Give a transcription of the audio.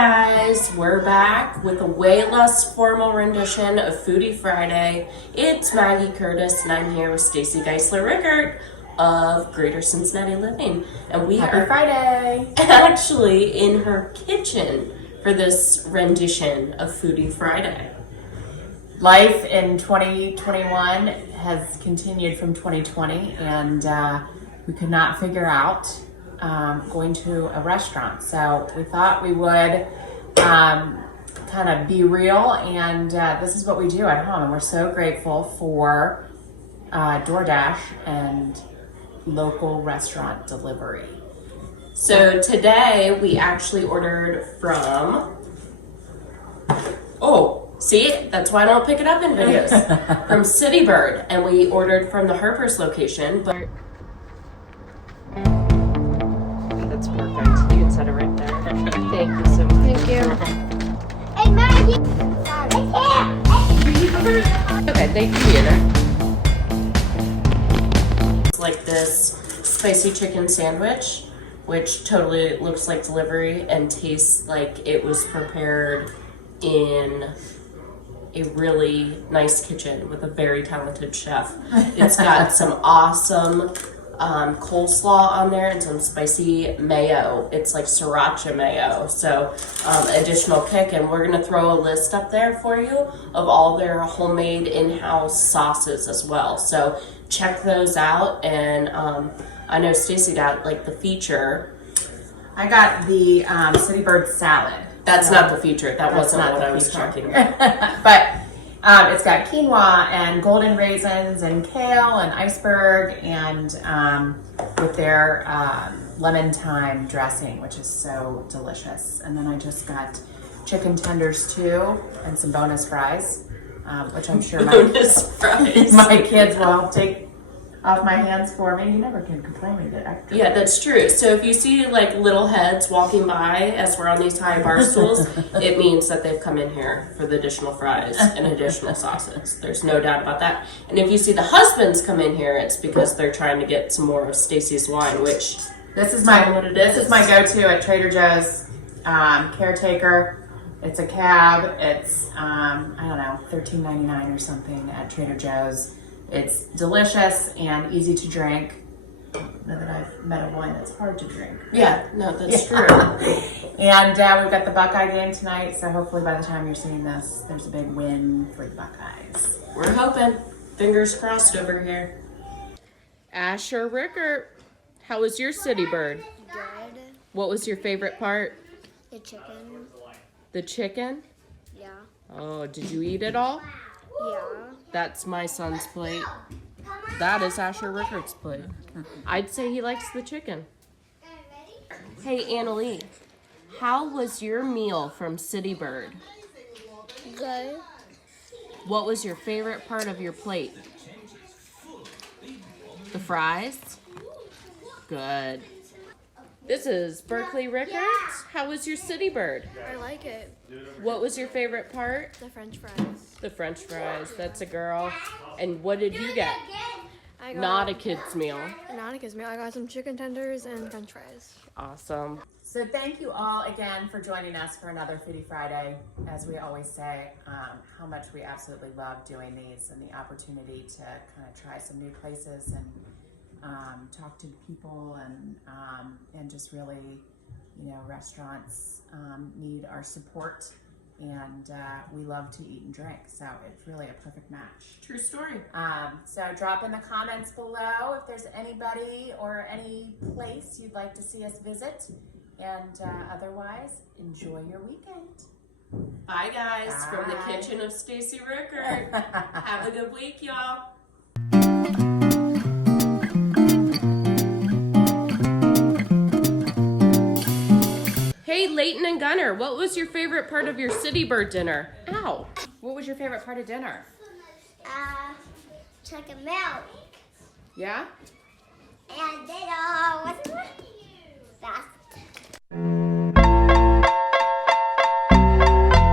guys, we're back with a way less formal rendition of Foodie Friday. It's Maggie Curtis and I'm here with Stacy Geisler Rickert of Greater Cincinnati Living. And we Happy are Friday! actually in her kitchen for this rendition of Foodie Friday. Life in 2021 has continued from 2020 and we could not figure out going to a restaurant. So we thought we would kind of be real, and this is what we do at home. And we're so grateful for DoorDash and local restaurant delivery. So today we actually ordered from, see, that's why I don't pick it up in videos, from City Bird, and we ordered from the Harper's location. But that's perfect. You can set it right there. Thank you so much. Thank you. Hey, Maggie! Okay, thank you. It's like this spicy chicken sandwich, which totally looks like delivery and tastes like it was prepared in a really nice kitchen with a very talented chef. It's got some awesome coleslaw on there and some spicy mayo. It's like sriracha mayo, so additional kick. And we're gonna throw a list up there for you of all their homemade in-house sauces as well. So check those out. And I know Stacy got like the feature. I got the City Bird salad. That's not the feature. That That's wasn't not what the I was feature. talking about. But it's got quinoa and golden raisins and kale and iceberg and with their lemon thyme dressing, which is so delicious. And then I just got chicken tenders too and some bonus fries, which I'm sure Bonus fries. my kids will take off my hands for me. You never can complain when you get extra. Yeah, that's true. So if you see like little heads walking by as we're on these high bar stools, it means that they've come in here for the additional fries and additional sauces. There's no doubt about that. And if you see the husbands come in here, it's because they're trying to get some more of Stacy's wine, which This is Tell me what it this is. is my go-to at Trader Joe's. Caretaker. It's a cab. It's I don't know, $13.99 or something at Trader Joe's. It's delicious and easy to drink. Now that I've met a wine that's hard to drink. yeah, no, that's true. And we've got the Buckeye game tonight, so hopefully by the time you're seeing this, there's a big win for the Buckeyes. We're hoping. Fingers crossed over here. Asher Rickert, how was your City Bird? Good. What was your favorite part? The chicken. The chicken? Yeah. Oh, did you eat it all? Yeah. That's my son's plate. That is Asher Rickert's plate. I'd say he likes the chicken. Hey, Annalie, how was your meal from City Bird? Good. What was your favorite part of your plate? The fries? Good. This is Berkeley Rickert. How was your City Bird? I like it. What was your favorite part? The French fries. The French fries. That's a girl. And what did you get? I got Not a kid's meal. not a kid's meal. I got some chicken tenders and French fries. Awesome. So thank you all again for joining us for another Foodie Friday. As we always say, how much we absolutely love doing these and the opportunity to kind of try some new places and talk to people and just really, restaurants need our support, and we love to eat and drink, so it's really a perfect match. True story. So drop in the comments below if there's anybody or any place you'd like to see us visit, and otherwise, enjoy your weekend. Bye, guys, from the Bye. kitchen of Stacy Rickert. Have a good week, y'all. Hey, Leighton and Gunner, what was your favorite part of your City Bird dinner? Ow. What was your favorite part of dinner? Chicken milk. Yeah? And then, what's it? That's